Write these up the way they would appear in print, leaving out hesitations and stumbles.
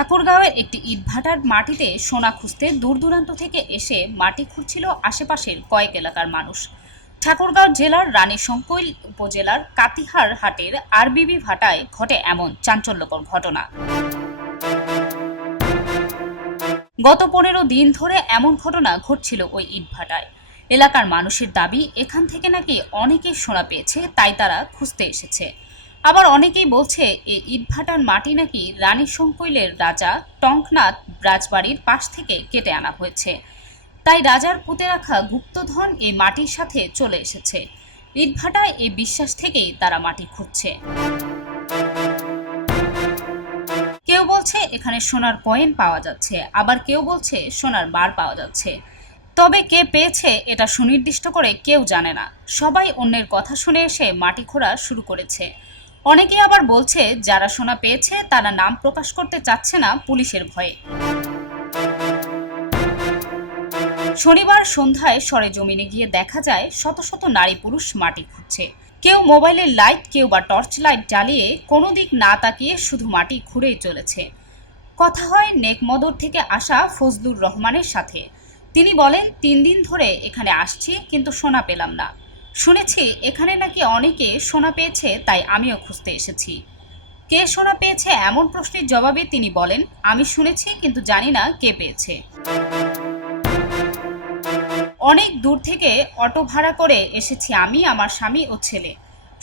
ঠাকুরগাঁওয়ের একটি ইটভাটার মাটিতে সোনা খুঁজতে দূর দূরান্ত থেকে এসে মাটি খুঁড়ছিল আশেপাশের কয়েক এলাকার মানুষ। ঠাকুরগাঁও জেলার রানীশংকৈল উপজেলার কাতিহার হাটের আরবিবি ভাটায় ঘটে এমন চাঞ্চল্যকর ঘটনা। গত 15 দিন ধরে এমন ঘটনা ঘটছিল ওই ইটভাটায়। এলাকার মানুষের দাবি, এখান থেকে নাকি অনেকেই সোনা পেয়েছে, তাই তারা খুঁজতে এসেছে। আবার অনেকেই বলছে এই ইটভাটার মাটি নাকি রানীশংকৈলের রাজা টঙ্কনাথ রাজবাড়ির পাশ থেকে কেটে আনা হয়েছে, তাই রাজার পুঁতে রাখা গুপ্তধন এই মাটির সাথে চলে এসেছে। ইটভাটায় এই বিশ্বাস থেকেই তারা মাটি খুঁজছে। কেউ বলছে এখানে সোনার কয়েন পাওয়া যাচ্ছে, আবার কেউ বলছে সোনার বার পাওয়া যাচ্ছে। তবে কে পেয়েছে এটা সুনির্দিষ্ট করে কেউ জানে না। সবাই অন্যের কথা শুনে এসে মাটি খোঁড়া শুরু করেছে। অনেকে আবার বলছে যারা সোনা পেয়েছে তারা নাম প্রকাশ করতে চাচ্ছে না পুলিশের ভয়ে। শনিবার সন্ধ্যায় সরেজমিনে গিয়ে দেখা যায় শত শত নারী পুরুষ মাটি খুঁড়ছে। কেউ মোবাইলের লাইট, কেউ বা টর্চ লাইট জ্বালিয়ে কোনো দিক না তাকিয়ে শুধু মাটি খুঁড়েই চলেছে। কথা হয় নেকমদর থেকে আসা ফজলুর রহমানের সাথে। তিনি বলেন, 3 দিন ধরে এখানে আসছি কিন্তু সোনা পেলাম না। শুনেছি এখানে নাকি অনেকে সোনা পেয়েছে, তাই আমিও খুঁজতে এসেছি। কে সোনা পেয়েছে এমন প্রশ্নের জবাবে তিনি বলেন, আমি শুনেছি কিন্তু জানি না কে পেয়েছে। অনেক দূর থেকে অটো ভাড়া করে এসেছি আমি, আমার স্বামী ও ছেলে।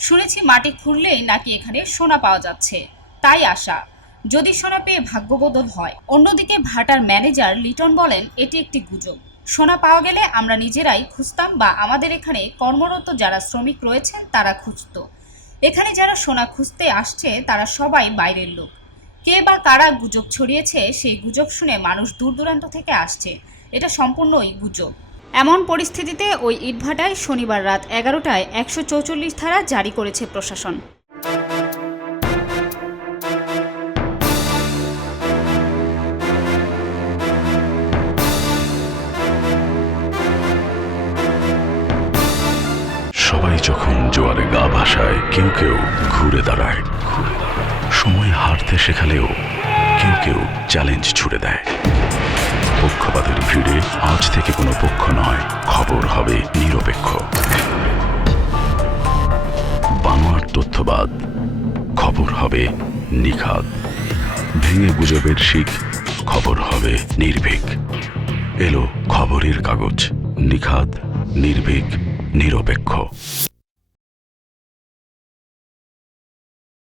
শুনেছি মাটি খুঁড়লেই নাকি এখানে সোনা পাওয়া যাচ্ছে, তাই আসা। যদি সোনা পেয়ে ভাগ্যবদল হয়। অন্যদিকে ভাটার ম্যানেজার লিটন বলেন, এটি একটি গুজব। সোনা পাওয়া গেলে আমরা নিজেরাই খুঁজতাম বা আমাদের এখানে কর্মরত যারা শ্রমিক রয়েছেন তারা খুঁজত। এখানে যারা সোনা খুঁজতে আসছে তারা সবাই বাইরের লোক। কে বা কারা গুজব ছড়িয়েছে সেই গুজব শুনে মানুষ দূর দূরান্ত থেকে আসছে। এটা সম্পূর্ণই গুজব। এমন পরিস্থিতিতে ওই ইটভাটায় শনিবার রাত 11টায় 144 ধারা জারি করেছে প্রশাসন। সবাই যখন জোয়ারে গা ভাসায়, কেউ কেউ ঘুরে দাঁড়ায়। সময় হারতে শেখালেও কেউ কেউ চ্যালেঞ্জ ছুড়ে দেয়। পক্ষপাতের ভিড়ে আজ থেকে কোনো পক্ষ নয়, খবর হবে নিরপেক্ষ। বানোয়ার তথ্যবাদ, খবর হবে নিখাদ। ভেঙে গুজবের শিখ, খবর হবে নির্ভীক। এলো খবরের কাগজ, নিখাদ, নির্ভীক, নিরপেক্ষ।